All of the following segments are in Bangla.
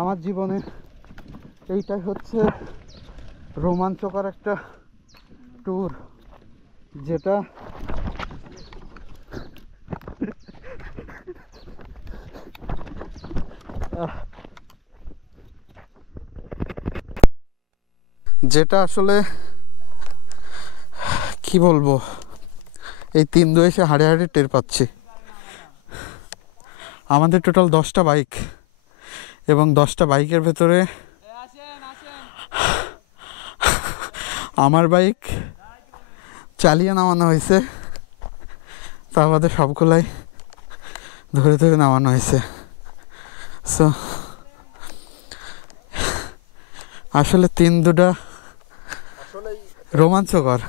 আমার জীবনে এইটাই হচ্ছে রোমাঞ্চকর একটা ট্যুর, যেটা আসলে কি বলবো, এই 3 এসে হাড়ে হাড়ে টের পাচ্ছি। আমাদের টোটাল 10টা বাইক, এবং 10টা বাইকের ভেতরে আমার বাইক চালিয়ে নামানো হয়েছে, তার বাদে সবগুলাই ধরে ধরে নামানো হয়েছে। সো আসলে 3টা রোমাঞ্চকর,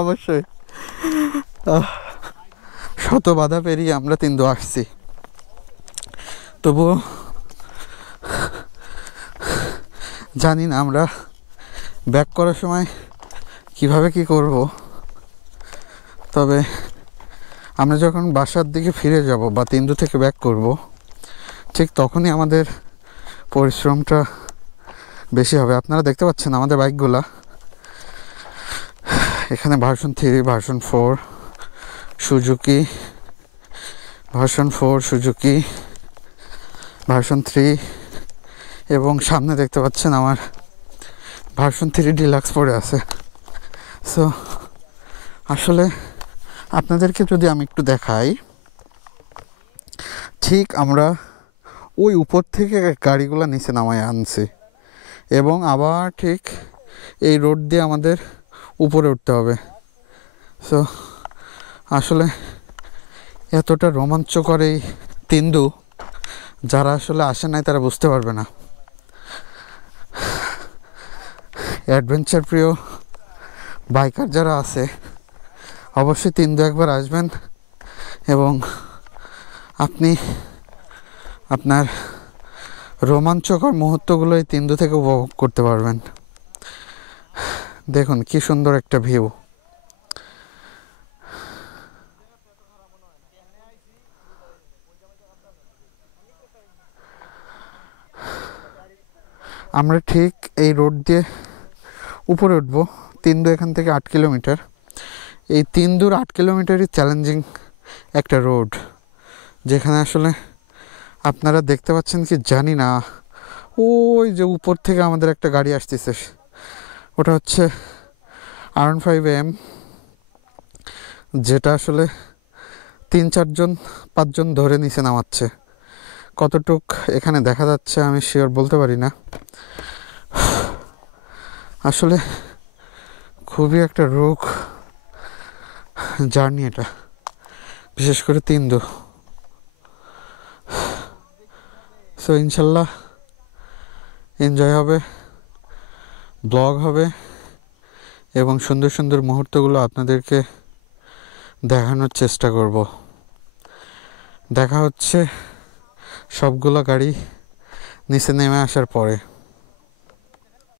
অবশ্যই। শত বাধা পেরিয়ে আমরা 3 আসছি, তবুও জানি না আমরা ব্যাক করার সময় কিভাবে কি করব। তবে আমরা যখন বাসার দিকে ফিরে যাব বা 3 থেকে ব্যাক করব, ঠিক তখনই আমাদের পরিশ্রমটা বেশি হবে। আপনারা দেখতে পাচ্ছেন আমাদের বাইকগুলা, এখানে version 3, version 4 Suzuki, version 4 Suzuki, version 3, এবং সামনে দেখতে পাচ্ছেন আমার ভার্সন 3 ডিলাক্স পড়ে আছে। সো আসলে আপনাদেরকে যদি আমি একটু দেখাই, ঠিক আমরা ওই উপর থেকে গাড়িগুলো নিচে নামায় আনছি, এবং আবার ঠিক এই রোড দিয়ে আমাদের উপরে উঠতে হবে। সো আসলে এতটা রোমাঞ্চকর এই 3 যারা আসলে আসে নাই তারা বুঝতে পারবে না। অ্যাডভেঞ্চার প্রিয় বাইকার যারা আছে অবশ্যই 3 একবার আসবেন, এবং আপনি আপনার রোমাঞ্চকর মুহূর্তগুলো এই 3 থেকে উপভোগ করতে পারবেন। দেখুন কি সুন্দর একটা ভিউ। আমরা ঠিক এই রোড দিয়ে উপরে উঠবো। 3 এখান থেকে 8 কিলোমিটার। এই 3 8 কিলোমিটারই চ্যালেঞ্জিং একটা রোড, যেখানে আসলে আপনারা দেখতে পাচ্ছেন কি জানি না, ওই যে উপর থেকে আমাদের একটা গাড়ি আসতেছে, ওটা হচ্ছে R15M, যেটা আসলে 3-4-5 ধরে নিচে নামাচ্ছে। কতটুক এখানে দেখা যাচ্ছে আমি শিওর বলতে পারি না। আসলে খুবই একটা রোগ জার্নি এটা, বিশেষ করে 3। সো ইনশাল্লাহ এনজয় হবে, ব্লগ হবে, এবং সুন্দর সুন্দর মুহূর্তগুলো আপনাদেরকে দেখানোর চেষ্টা করব। দেখা হচ্ছে সবগুলো গাড়ি নিচে নেমে আসার পরে।